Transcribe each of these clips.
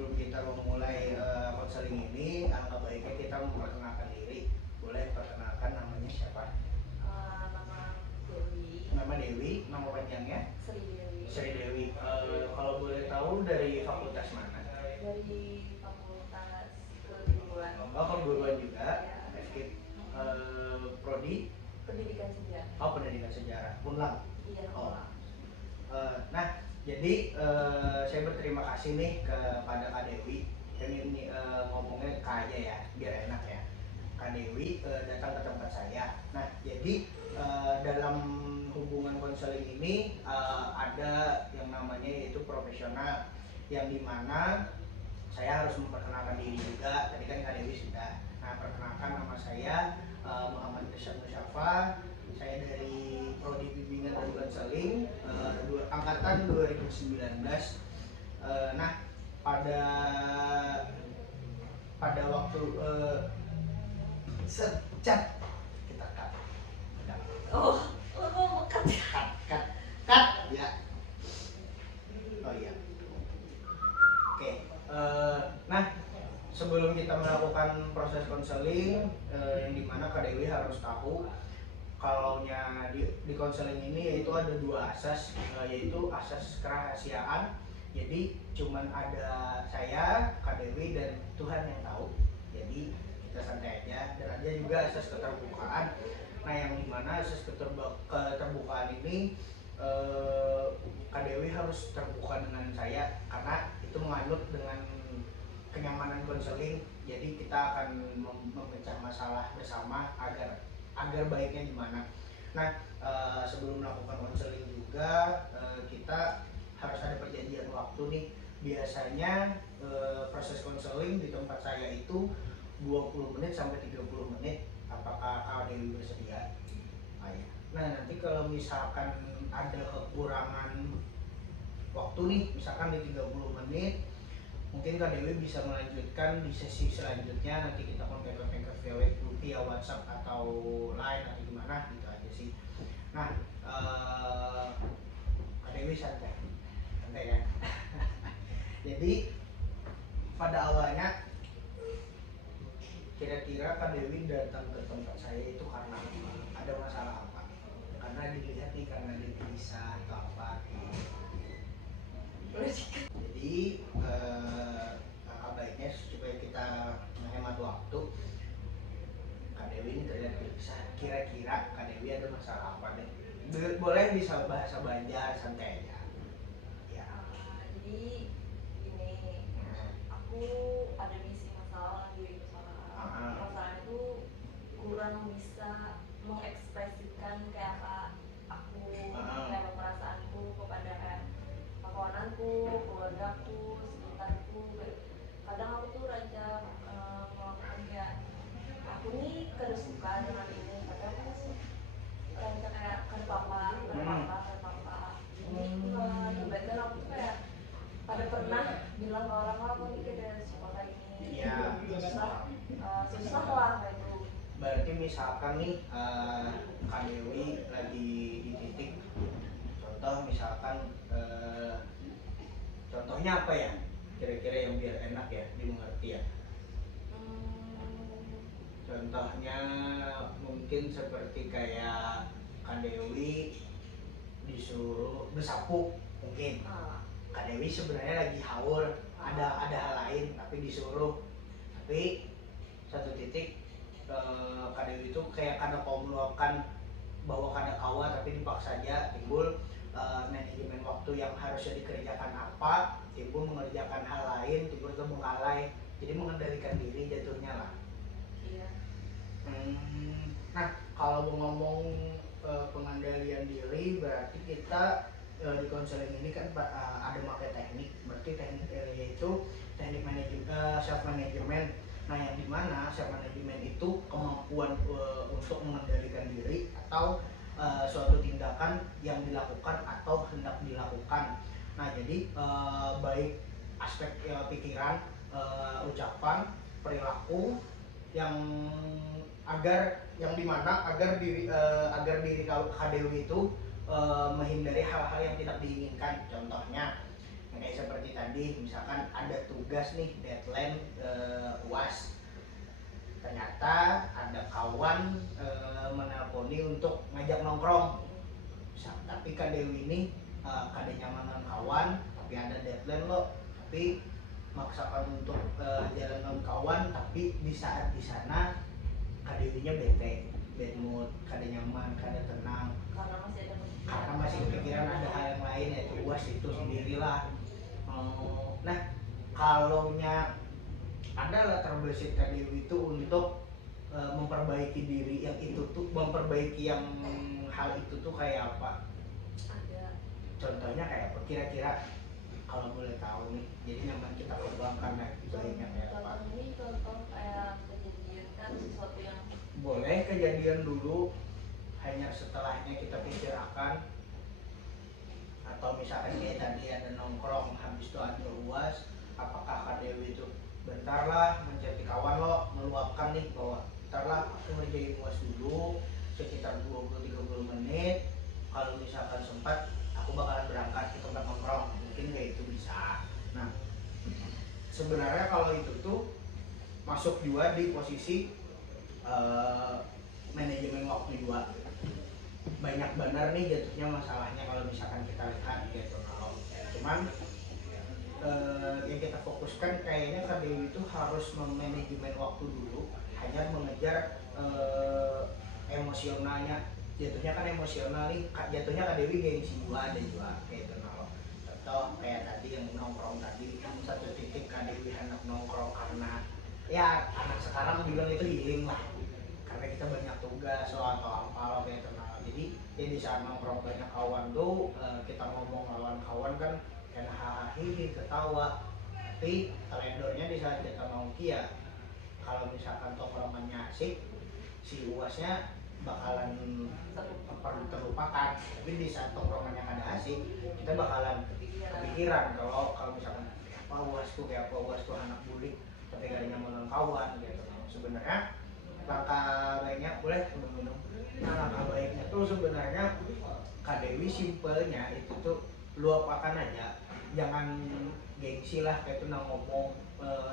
sebelum kita memulai konseling ini, alangkah baiknya kita memperkenalkan diri. Boleh perkenalkan namanya siapa? Nama Dewi. Nama Dewi, nama panjangnya? Sri Dewi. Sri Dewi. Kalau boleh tahu dari fakultas mana? Dari Fakultas Keguruan. Oh, keguruan juga. Ya. Prodi? Pendidikan Sejarah. Oh, pendidikan sejarah. Unlang. Iya, Oh. Unlang. Nah, jadi saya berterima kasih nih kepada Kak Dewi. Ini ngomongnya Kak aja ya, biar enak ya. Kak Dewi datang ke tempat saya. Nah, jadi dalam hubungan konseling ini ada yang namanya yaitu profesional, yang dimana saya harus memperkenalkan diri juga. Tadi kan Kak Dewi sudah. Nah, perkenalkan, nama saya Muhammad Isyad Musyafa. Saya dari Prodi Bimbingan dan Konseling angkatan 2019. Nah, pada waktu sejak kita cut. Oh, bukan. Cut ya. Oh iya. Oke. Nah, sebelum kita melakukan proses konseling, yang dimana Kak Dewi harus tahu kalau di konseling ini yaitu ada dua asas, yaitu asas kerahasiaan. Jadi cuman ada saya, Kak Dewi, dan Tuhan yang tahu. Jadi kita santai aja. Dan ada juga asas keterbukaan. Nah, yang dimana asas keterbukaan ini Kak Dewi harus terbuka dengan saya karena itu menganut dengan kenyamanan konseling. Jadi kita akan memecah masalah bersama agar baiknya gimana. Nah, sebelum melakukan konseling juga kita harus ada perjanjian waktu nih. Biasanya proses konseling di tempat saya itu 20 menit sampai 30 menit. Apakah Kak Dewi bersedia? Nah, nanti kalau misalkan ada kekurangan waktu nih, misalkan di 30 menit, mungkin Kak Dewi bisa melanjutkan di sesi selanjutnya. Nanti kita kontak via WhatsApp atau Line atau gimana gitu aja sih. Nah, Kak Dewi santai ya. Jadi pada awalnya kira-kira Kak Dewi datang ke tempat saya itu karena apa? Ada masalah apa? Karena dilihat nih, karena dia bisa atau apa? Jadi baiknya supaya kita menghemat waktu, Kak Dewi ini terlihat gelisah. Kira-kira Kak Dewi ada masalah apa deh? Boleh bisa bahasa Banjar, santai aja. Ya. Jadi ini aku ada misi masalah di usaha. Masalahnya itu kurang bisa mengekspresikan kayak aku kayak perasaanku kepada kawananku, keluargaku, sekitarku. Kadang aku tuh raja melakukan kayak aku nih kada suka dengan ini, kadang aku raja kayak kerpapa. Jadi kebanyakan aku tuh kayak pada pernah bilang ke orang aku nih kada suka kayak ini. Ya, susah lah kayak itu. Berarti misalkan nih Kak Dewi lagi di titik, contoh misalkan contohnya apa ya? Kira-kira yang biar enak ya dimengerti ya. Contohnya mungkin seperti kayak Kak Dewi disuruh bersapu mungkin. Kak Dewi sebenarnya lagi haur, ada hal lain tapi disuruh. Tapi satu titik Kak Dewi itu kayak kada kau meluapkan bahwa kada kawa, tapi dipaksa aja, timbul manajemen waktu yang harusnya dikerjakan apa, timbul mengerjakan hal lain, timbul terbengkalai, jadi mengendalikan diri jatuhnya lah. Iya. Nah, kalau ngomong pengendalian diri, berarti kita di konseling ini kan ada pakai teknik. Berarti teknik yaitu teknik self management. Nah, yang dimana self management itu kemampuan untuk mengendalikan diri atau suatu tindakan yang dilakukan atau hendak dilakukan. Nah, jadi baik aspek pikiran, ucapan, perilaku yang dimana agar diri Kak Dewi itu menghindari hal-hal yang tidak diinginkan. Contohnya kayak seperti tadi, misalkan ada tugas nih, deadline UAS, ternyata ada kawan menelponi untuk ngajak nongkrong. Tapi Kak Dewi ini kada nyaman dengan kawan, tapi ada deadline lo, tapi maksakan untuk jalan dengan kawan, tapi di saat di sana Kak Dewinya bete, bad mood, kada nyaman, kada tenang, karena masih kepikiran ada hal yang lain, yaitu UAS itu sendirilah. Nah, kalau adalah terbesit Kak Dewi itu untuk memperbaiki diri yang itu tuh, memperbaiki yang hal itu tuh kayak apa? Ada. Contohnya kayak apa? Kira-kira kalau boleh tahu nih, jadi nyaman kita kembangkan baiknya kayak apa? Ini contoh kayak kejadian kan sesuatu yang Boleh kejadian dulu, hanya setelahnya kita pikirkan, atau misalkan kayak tadi ada nongkrong habis itu ada UAS, apakah Kak Dewi itu bentar lah mencari kawan lo, meluapkan nih bahwa bentar lah aku ngerjain UAS dulu sekitar 20-30 menit, kalau misalkan sempat aku bakalan berangkat ke tempat nongkrong, mungkin kayak itu bisa. Nah, sebenarnya kalau itu tuh masuk juga di posisi manajemen waktu juga. Banyak benar nih jatuhnya masalahnya kalau misalkan kita lihat gitu. Kalau cuman yang kita fokuskan kayaknya Kak Dewi itu harus memanajemen waktu dulu, hanya mengejar emosionalnya. Jatuhnya kan emosional nih, jatuhnya Kak Dewi gengsi juga ada juga kayak gitu. Atau kayak tadi yang nongkrong tadi, satu titik Kak Dewi hendak nongkrong karena ya anak sekarang bilang itu healing lah, karena kita banyak tugas atau apa lo kayak gitu. Jadi ya di saat nongkrong banyak kawan tuh kita ngomong lawan kawan kan kan hahaha ketawa, tapi kalendornya di saat kita nongki ya, kalau misalkan tongkrongannya asik, si UASnya bakalan terlupakan. Tapi di saat tongkrongannya kada asik, kita bakalan kepikiran kalau misalkan apa UASku kayak apa, UASku anak bulik tapi kada nyaman dengan kawan gitu. Sebenarnya langkah baiknya boleh minum. Nah, langkah baiknya tuh sebenarnya Kak Dewi simpelnya itu tuh luapkan aja, jangan gengsi lah kayak itu ngomong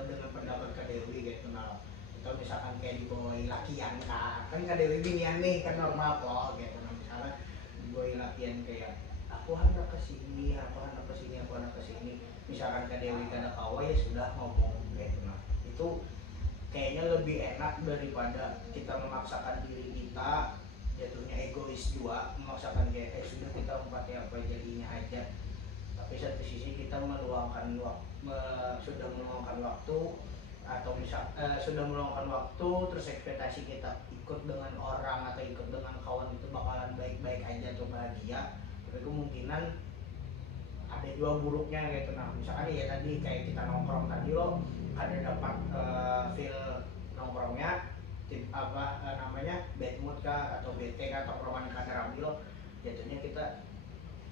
dengan pendapat Kak Dewi gitu. Nah, atau misalkan kayak dibawain lakian kan Kak Dewi binian nih kan normal kok gitu. Nah, misalnya dibawain lakian kayak aku hendak kesini, aku hendak kesini, aku hendak kesini, misalkan Kak Dewi kada kawa ya sudah ngomong gitu. Nah, itu kayaknya lebih enak daripada kita memaksakan diri kita, jatuhnya egois juga, memaksakan kayak sudah kita empatnya apa jadinya aja. Tapi satu sisi kita meluangkan waktu, sudah meluangkan waktu, atau sudah meluangkan waktu, terus ekspektasi kita ikut dengan orang atau ikut dengan kawan itu bakalan baik-baik aja atau bahagia, tapi kemungkinan ada dua buruknya gitu. Nah, misalkan ya tadi kayak kita nongkrong tadi lo ada dapat feel nongkrongnya namanya bad mood kah atau bete kah atau roman kada rapi lo, jatuhnya kita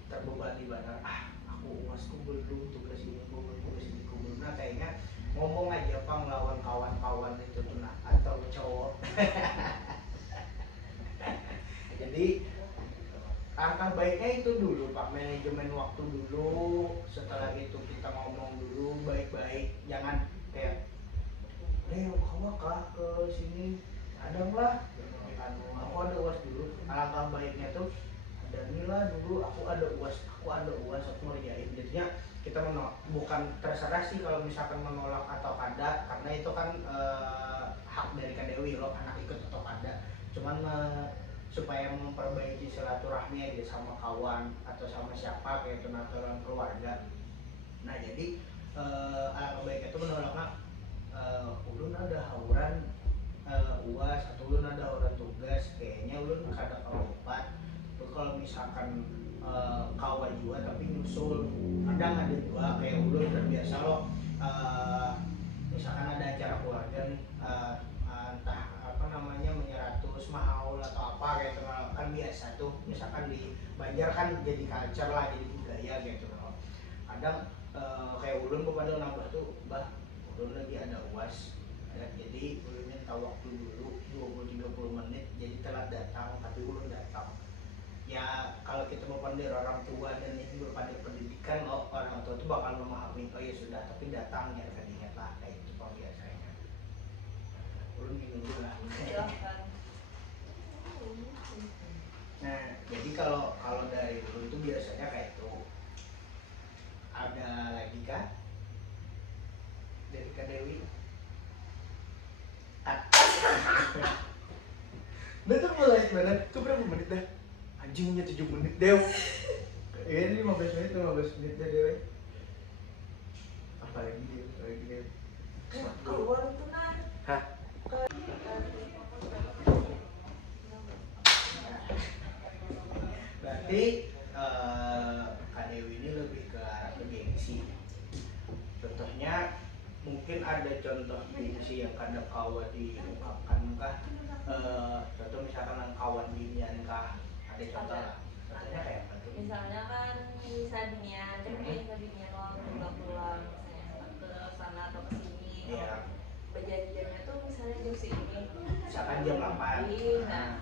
terbebani benar, aku UASku belum, tugas ini aku belum, tugas ini aku belum. Nah, kayaknya ngomong aja pak melawan kawan-kawan itu tuh, nah, atau cowok. Jadi langkah baiknya itu dulu pak, manajemen waktu dulu, setelah itu kita ngomong dulu baik-baik, jangan kayak kamu kah ke sini ada lah, aku ada UAS dulu. Alangkah baiknya tuh ada Nila dulu, aku ada UAS, aku ngerjain. Jadinya kita menolak, bukan terserah sih kalau misalkan menolak atau kada, karena itu kan hak dari Kak Dewi loh, anak ikut atau kada. Cuman supaya memperbaiki silaturahmi aja sama kawan atau sama siapa kayak tunaturan keluarga. Nah, jadi alangkah baiknya itu menolaknya ulun ada hauran UAS atau ulun ada hauran tugas, kayaknya ulun kada kelompok. Terus kalau misalkan kawan juga tapi nyusul, kadang ada juga kayak ulun terbiasa loh, misalkan ada acara keluarga nih, entah apa namanya menyeratus mahaul atau apa gitu kan biasa tuh, misalkan di Banjar kan jadi culture lah, jadi budaya gitu loh. Kadang kayak ulun kepada nambah tuh, bah ulun lagi ada UAS ya, jadi ulun minta waktu dulu 20-30 menit, jadi telat datang tapi ulun datang. Ya kalau kita mau pandai orang tua dan ini berpandai pendidikan kan orang tua tuh bakal memahami, oh ya sudah, tapi datang ya kan, ingat lah kayak itu Pak biasanya. Ulun minum dulu lah. Silahkan. Nah, jadi kalau dari Ulun tuh biasanya kayak itu. Ada lagi kah dari Kak Dewi? Nah tuh mulai gimana? Tuh berapa menit dah? Anjingnya 7 menit deh. Ini 15 menit, 15 menit dah Dewi. Apa lagi Dewi? Keluar itu kan. Hah? Berarti Kak Dewi ini lebih ke arah ke gengsi. Contohnya mungkin ada contoh gengsi yang kadang kawan diungkapkan kah? Contoh misalkan kawan binian kah? Ada contoh lah. Contohnya kayak apa tuh? Misalnya kan binian, kan bisa binian pulang misalnya ke sana atau ke sini. Iya. Perjanjiannya tuh misalnya jam segini. Misalkan jam 8. Nah,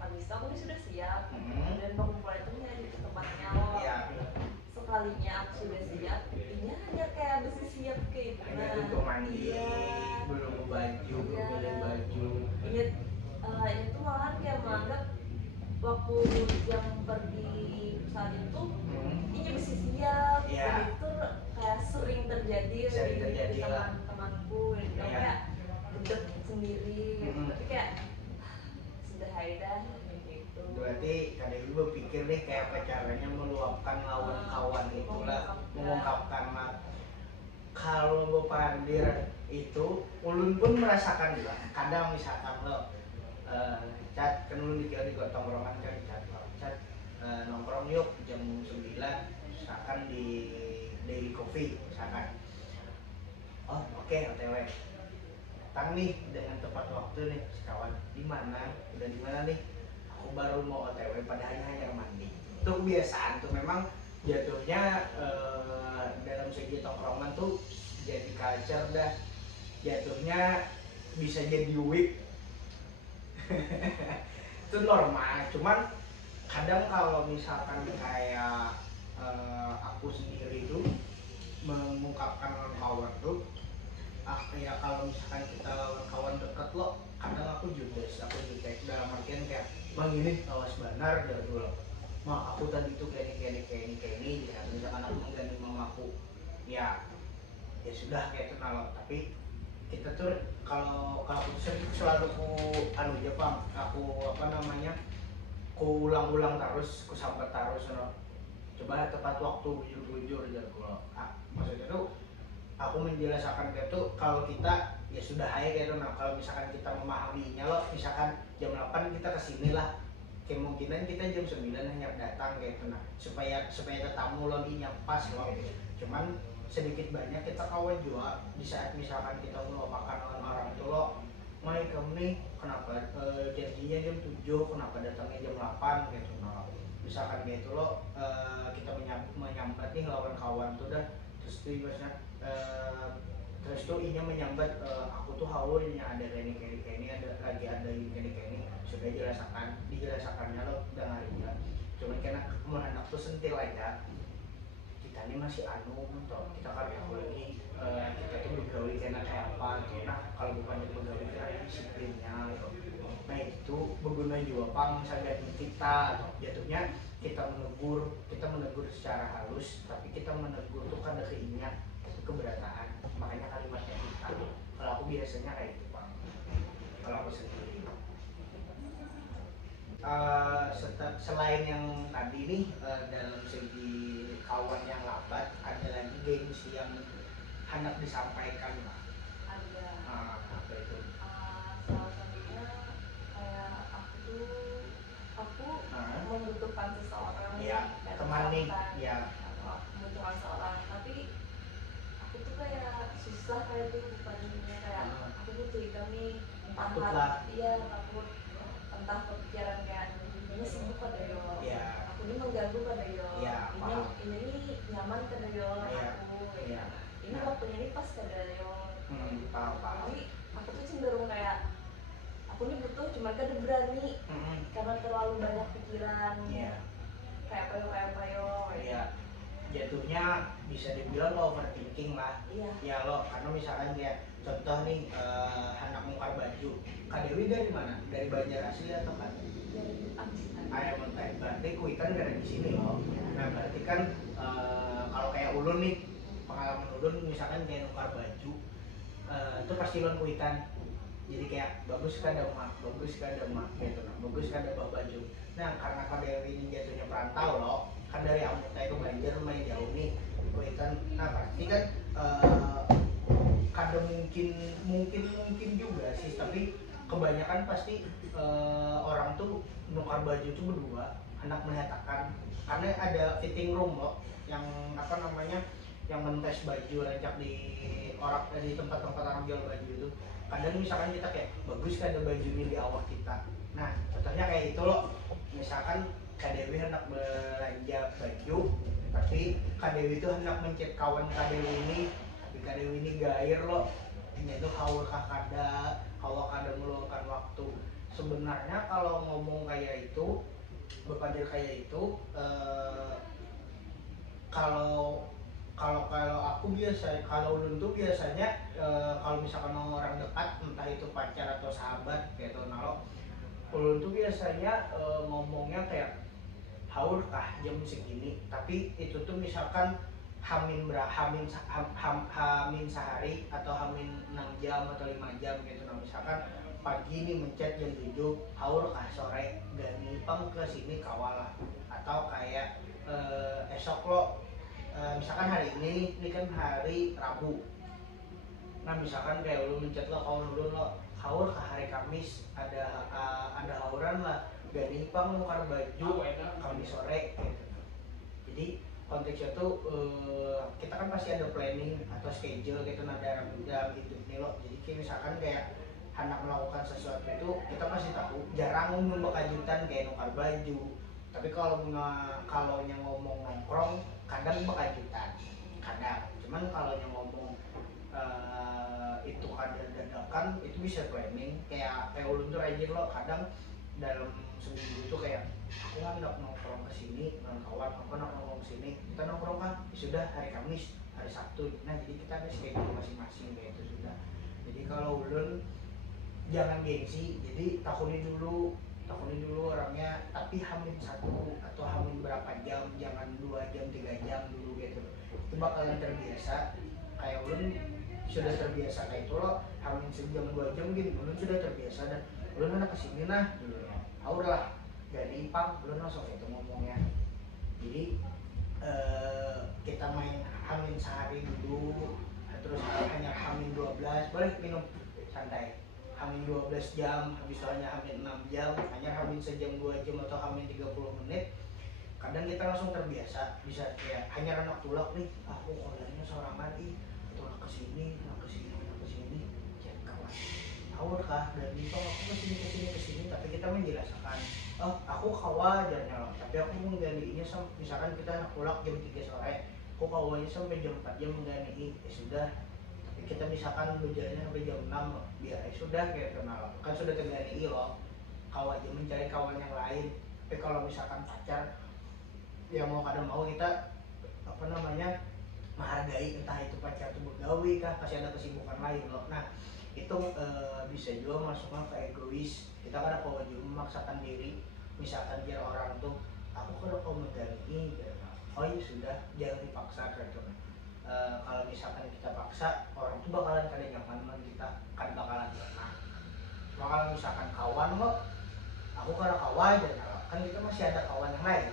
habis itu aku ini sudah siap. Dan pengumpulan itu nyari di tempatnya loh. Iya. Sekalinya aku sudah siap, ini hanya kayak besi siap kayak gitu. Hanya untuk mandi, belum baju, belum pilih baju. Ini tuh malahan kayak menganggap waktu jam pergi saat itu ini mesti siap. Dan itu kayak sering terjadi di teman-temanku gitu. Kayak gedek sendiri gitu. Tapi kayak sudah Haida gitu. Berarti kadang ibu berpikir deh kayak apa caranya meluapkan lawan kawan itulah, mengungkapkan lah. Kalau Bapak Andir itu, Ulun pun merasakan juga. Kadang misalkan lo Cat, kan Ulun di tongkrongan kan, Cat nongkrong yuk jam 9 misalkan di Daily Coffee misalkan. Oh oke, OTW. Datang nih dengan tepat waktu nih kawan. Di mana? Udah di mana nih? Aku baru mau OTW padahal hanya mandi. Itu kebiasaan tuh memang jatuhnya dalam segi tongkrongan tuh jadi culture dah. Jatuhnya bisa jadi week. Itu normal, cuman kadang kalau misalkan kayak aku sendiri tuh mengungkapkan lawan kawan tuh ya kalau misalkan kita lawan kawan deket lo, kadang aku judes, aku jutek dalam artian kayak bang ini awas benar dari dulu ma aku tadi tuh kayak ini ya misalkan aku menggandeng mamaku ya sudah kayak itu nalo, tapi kita tuh kalau aku selalu ku anu aja bang, aku apa namanya ku ulang-ulang terus, ku sampai terus no. Coba tepat waktu bujur-bujur aja maksudnya tuh aku menjelaskan kayak tuh kalau kita ya sudah aja kayak nah kalau misalkan kita memahaminya loh, misalkan jam 8 kita kesini lah, kemungkinan kita jam 9 hanya datang kayak itu nah supaya tetamu lo ini yang pas loh. Cuman sedikit banyak kita kawan juga di saat misalkan kita melupakan orang itu lo, Mai kamu nih kenapa janjinya jam 7 kenapa datangnya jam 8 gitu nah misalkan kayak itu lo kita menyambat nih lawan kawan tuh dah terus tuh maksudnya terus tuh inya menyambat aku tuh haulnya ada kayak ini ada lagi ada kayak ini sudah dijelaskannya lo udah ngarinya, cuman karena anak tuh sentil aja kita ini masih anu toh kita kan lagi kita tuh begawi kayak apa gitu. Nah kalau bukan begawi kayak disiplinnya gitu. Nah itu berguna juga pang misalnya kita jatuhnya kita menegur secara halus, tapi kita menegur tuh kan ada keinginan keberatan, makanya kalimatnya kita. Kalau aku biasanya kayak gitu bang, kalau aku sendiri. Selain yang tadi nih dalam segi kawan yang lambat, ada lagi gengsi yang hendak disampaikan pak. Ada. Apa itu? Salah satunya kayak aku membutuhkan seseorang. Ya, teman nih. Ya. Membutuhkan seseorang, tapi aku tuh kayak susah kayak tuh bukannya kayak aku butuh kami takut lah. Iya takut entah kepikiran kayak ini sibuk pada yo, aku ini mengganggu pada yo, ini nyaman pada yo, aku ini waktunya ini pas pada yo. Jadi aku tuh cenderung kayak aku ini butuh cuma kadang berani karena terlalu banyak pikiran kayak payo. jatuhnya bisa dibilang lo overthinking lah. Iya. Ya lo, karena misalkan kayak contoh nih anak mungkar baju, Kak Dewi dari mana? Dari Banjar asli atau kan? Dari Amsterdam. Ayah mentai, berarti kuitan dari di sini loh. Nah berarti kan kalau kayak ulun nih, pengalaman ulun misalkan kayak nukar baju, itu pasti ulun kuitan. Jadi kayak bagus kan ada emak, bagus kan ada emak gitu, nah, bagus kan ada bawa baju. Nah karena Kak Dewi ini jatuhnya perantau loh, kan dari Amuntai ke Banjar lumayan jauh nih, kuitan. Nah pasti kan kadang mungkin juga sih, tapi kebanyakan pasti orang tuh nukar baju tuh berdua, hendak menyatakan karena ada fitting room loh, yang apa namanya, yang mentes baju rancak di orang di tempat-tempat orang jual baju itu. Kadang misalkan kita kayak bagus kan ada baju ini di awak kita. Nah contohnya kayak itu loh, misalkan Kak Dewi hendak belanja baju, tapi Kak Dewi itu hendak mencet kawan Kak Dewi ini, tapi Kak Dewi ini gair loh, ini tuh hawa kada meluangkan waktu. Sebenarnya kalau ngomong kayak itu, berpikir kayak itu, kalau kalau aku biasa, kalau ulun tuh biasanya kalau misalkan mau orang dekat, entah itu pacar atau sahabat kayak tuh nalo, ulun tuh biasanya ngomongnya kayak haul kah jam segini, tapi itu tuh misalkan hamin sehari atau hamin 6 jam atau 5 jam gitu. Nah misalkan pagi nih mencet jam 7, haul kah sore gani pang ke sini kawalah, atau kayak esok lo, misalkan hari ini kan hari Rabu. Nah misalkan kayak lu mencet lo kawan dulu lo haur ke hari Kamis, ada hauran lah gani pang nukar baju Kamis sore gitu. Jadi konteksnya tuh kita kan pasti ada planning atau schedule gitu, nah dalam hidup ini lo. Jadi kayak misalkan kayak hendak melakukan sesuatu itu kita pasti tahu, jarang umum bakajutan kayak nukar baju. Tapi kalau yang ngomong nongkrong kadang bakajutan kadang, cuman kalau yang ngomong itu kadang dadakan, itu bisa planning. Kayak ulun tuh rajin lo, kadang dalam seminggu tuh kayak aku hendak nongkrong ke sini dengan kawan, aku hendak nongkrong ke sini, kita nongkrong kan sudah hari Kamis, hari Sabtu. Nah jadi kita ada schedule masing-masing kayak itu sudah. Jadi kalau ulun jangan gengsi, jadi takuni dulu orangnya, tapi hamin 1 atau hamin berapa jam, jangan 2 jam 3 jam dulu gitu. Itu bakalan terbiasa. Kayak ulun sudah terbiasa kayak itu loh, hamin sejam 2 jam gitu, ulun sudah terbiasa. Dan ulun anak kesini nah aur lah dari pang, ulun langsung itu ngomongnya. Jadi kita main hamin sehari dulu, terus hanya hamin 12 boleh minum santai, hamin 12 jam, habis itu hanya hamin 6 jam, hanya hamin sejam 2 jam atau hamin 30 menit. Kadang kita langsung terbiasa, bisa kayak hanya anak tulak nih, aku kolanya sorangan ih, tulak kesini cek kawan awal kah, dan itu aku kesini, tapi kita menjelaskan, oh aku kawa aja, tapi aku menggantinya misalkan kita anak tulak jam 3 sore, aku kawanya sampai jam 4 jam mengganti, ya sudah. Tapi kita misalkan berjalannya sampai jam 6, biar sudah kayak kenal, kan sudah terganti loh, kawan aja mencari kawan yang lain. Tapi kalau misalkan pacar, ya mau kadang mau kita apa namanya menghargai, entah itu pacar itu begawi kah, pasti ada kesibukan lain loh. Nah itu bisa juga masuknya ke egois. Kita kan kalau juga memaksakan diri, misalkan kira orang tuh aku kalau kau mengganti, oh ya sudah, jangan dipaksa gitu. Kalau misalkan kita paksa, orang tuh bakalan kada nyaman dengan kita, kan bakalan pernah. Cuma kalau misalkan kawan kok, aku kalau kawan aja, kan kita masih ada kawan yang lain.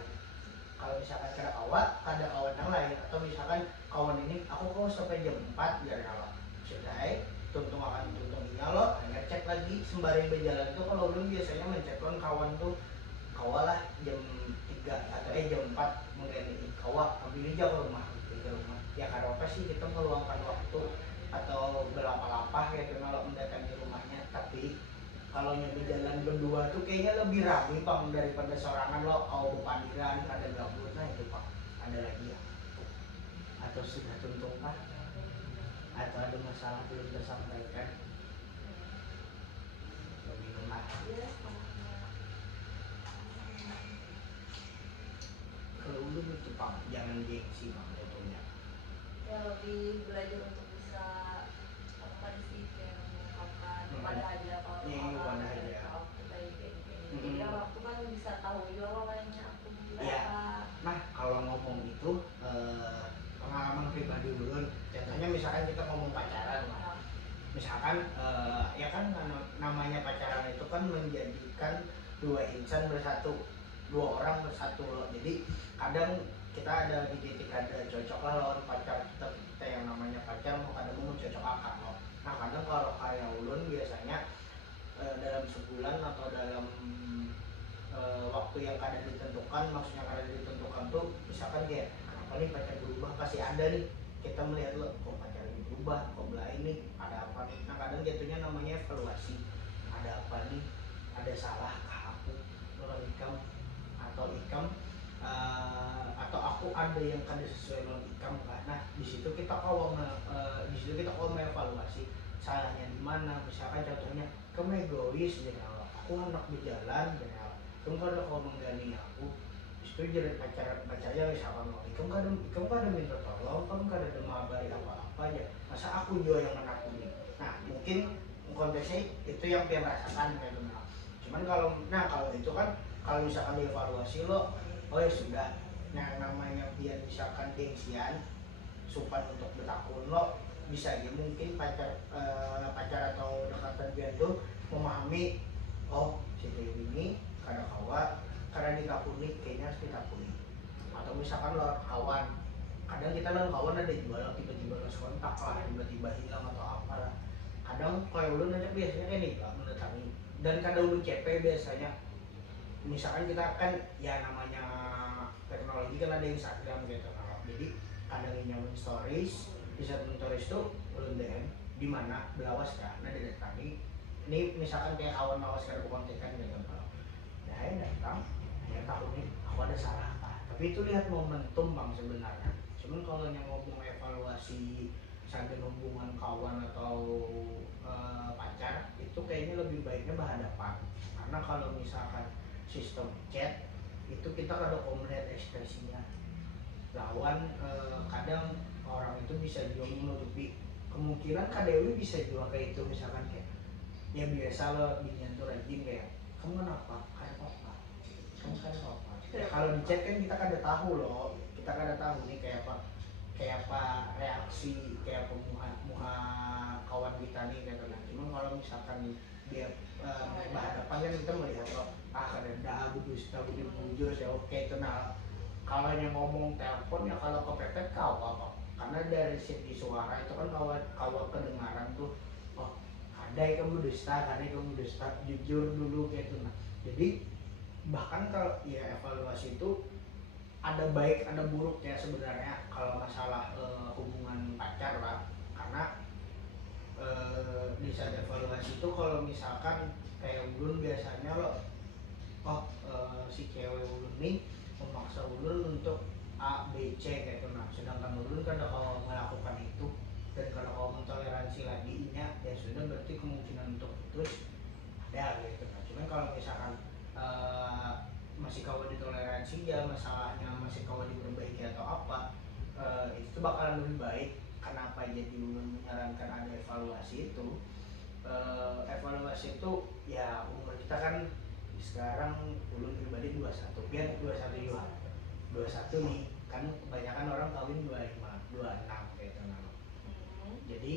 Kalau misalkan ada kawan yang lain, atau misalkan kawan ini aku kok sampai jam 4 biar kalau sudah tuntung lo, hanya cek lagi sembari berjalan tuh. Kalau belum biasanya mencekon kawan tuh kawalah jam 3 atau jam 4 mengganti kawa ambil aja ke rumah ya, karena apa sih kita meluangkan waktu atau berlapah-lapah gitu kalau mendatangi rumahnya. Tapi kalau nyoba jalan berdua tuh kayaknya lebih ramai pang daripada sorangan lo kau berpandiran ada gabut. Nah itu pak, ada lagi ya, atau sudah tuntung kah, atau ada masalah belum tersampaikan, minum lah. Kalau belum itu pak jangan gengsi bang tentunya. Ya lebih belajar untuk bisa apa tadi sih kayak mengungkapkan kepada aja kalau Iya, kepada aja. aku kayak gini. Jadi orang tuh kan bisa tahu juga kalau kayaknya aku Iya. apa. Nah kalau ngomong itu pengalaman pribadi dulu. Contohnya misalkan kita ngomong pacaran, misalkan ya kan namanya pacaran itu kan menjadikan dua insan bersatu, dua orang bersatu loh. Jadi kadang kita ada di titik ada cocok lah lawan pacar kita yang namanya pacar, mau kadang mau cocok akak loh. Nah kadang kalau kayak ulun biasanya dalam sebulan atau dalam waktu yang kadang ditentukan, maksudnya kadang ditentukan tuh misalkan kayak kenapa nih pacar berubah, pasti ada nih kita melihat loh kok pacar ini berubah, kok belah ini ada apa nih. Nah kadang jatuhnya namanya evaluasi, ada apa nih, ada salah kah aku dengan ikam atau ikam atau aku ada yang kada sesuai dengan ikam kan. Nah di situ kita kalau mengevaluasi salahnya di mana. Misalkan contohnya kamu egois jadi aku anak berjalan dan kamu kada kau menggani aku, itu jadi pacarnya misalkan kamu kada minta tolong, kamu kada ada mengabari apa-apa aja, masa aku juga yang menakuni. Nah mungkin konteksnya itu yang dia rasakan kayak gitu. Cuman kalau itu kan kalau misalkan dievaluasi lo, oh ya sudah, yang namanya dia misalkan gengsian supan untuk bertakun lo bisa aja mungkin pacar atau dekatan dia tuh memahami, oh si Dewi ini kada kawa karena ditakuni kayaknya harus ditakuni. Atau misalkan lo kawan, kadang kita lo kawan ada jual tiba-tiba lost kontak lah, tiba-tiba hilang atau apa lah. Kadang kalau ulun aja biasanya kayak nih pak mendatangi, dan kadang ulun CP biasanya misalkan kita kan ya namanya teknologi kan ada Instagram gitu kan, jadi kadang nyamun stories, bisa stories tuh ulun DM di mana belawas kan, nah didatangi ini misalkan kayak kawan lawas kan kontekan gitu kan, nah ya datang ya tahu nih aku ada salah apa, tapi itu lihat momentum bang sebenarnya. Cuman kalau yang ngomong evaluasi sambil hubungan kawan atau pacar itu kayaknya lebih baiknya berhadapan, karena kalau misalkan sistem chat itu kita kada kok melihat ekspresinya lawan, kadang orang itu bisa juga menutupi kemungkinan kadewi bisa juga kayak itu, misalkan kayak ya biasa lo dinyantur rajin kayak kamu kenapa kayak apa kamu kayak apa ya, kalau di chat kan kita kada tahu loh, kita kada tahu nih kayak apa reaksi kayak apa muha kawan kita nih gitu kan. Cuman kalau misalkan dia berhadapan kan kita melihat loh, kada dusta bujur ya oke itu. Nah kalau yang ngomong telepon ya kalau kepepet kawa kok, karena dari segi suara itu kan kawa kedengaran tuh, oh ada kamu dusta, jujur dulu gitu. Nah jadi bahkan kalau ya evaluasi itu ada baik ada buruknya sebenarnya kalau masalah hubungan pacar lah, karena di saat evaluasi itu kalau misalkan kayak ulun biasanya lo, oh si cewek ulun nih memaksa ulun untuk A, B, C gitu. Nah sedangkan ulun kan kalau melakukan itu dan kalau kau mentoleransi lagi nya ya sudah, berarti kemungkinan untuk putus ada gitu. Nah cuman kalau misalkan masih kawan ditoleransi ya masalahnya masih kawan diperbaiki atau apa, itu bakalan lebih baik. Kenapa jadi ulun menyarankan ada evaluasi itu? Evaluasi itu ya umur kita kan sekarang ulun pribadi 21 ya 21 juga 21 nih kan, kebanyakan orang kawin 25 26 gitu. Nah jadi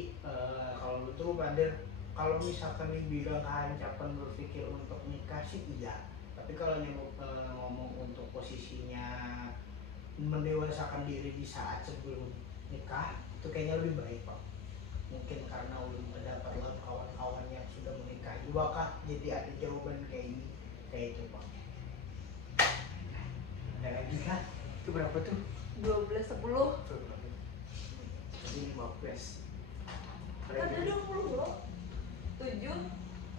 kalau lu tuh Pandir, kalau misalkan dibilang kehancapan berpikir untuk nikah sih iya, tapi kalau ngomong untuk posisinya mendewasakan diri di saat sebelum nikah itu kayaknya lebih baik pak. Mungkin karena ulun mendapat kawan-kawan yang sudah menikah juga kah, jadi ada jawaban kayak ini kayak itu pak. Ada lagi kah? Itu berapa tuh? 12.10. Jadi 15. Ada 20 bro. 7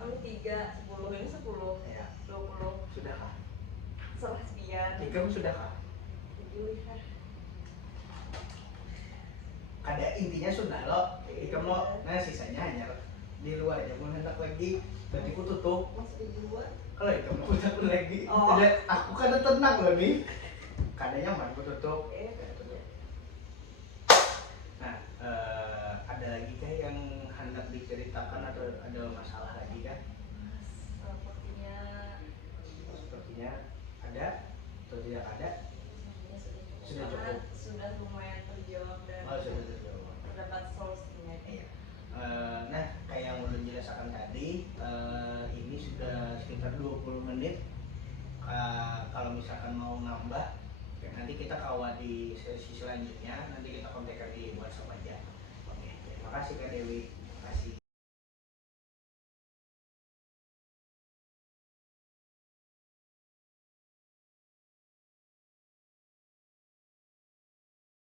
kami 3 10 ini 10 Ya. 20 Sudah kah? salah sekian. Kamu sudah kah? 7 ya. Ada intinya sudah lo, kamu lo, nah sisanya hanya di luar aja. Mau hendak lagi, berarti aku tutup. Masih 2. Kalau itu mau udah lagi, Oh. aku kan tenang loh nih. kada nyaman ku tutup. Iya. Nah, ada lagi kah yang hendak diceritakan atau ada masalah lagi kah? Sepertinya ada atau tidak ada? Sudah cukup. Karena sudah lumayan terjawab dan Sudah terjawab. terdapat solusinya. Iya. Nah, kayak yang udah jelaskan tadi, ini sudah sekitar 20 menit. Kalau misalkan mau nambah, nanti kita kawal di sesi selanjutnya. Nanti kita kontak di WhatsApp aja. Oke, terima kasih Kak Dewi. Terima kasih.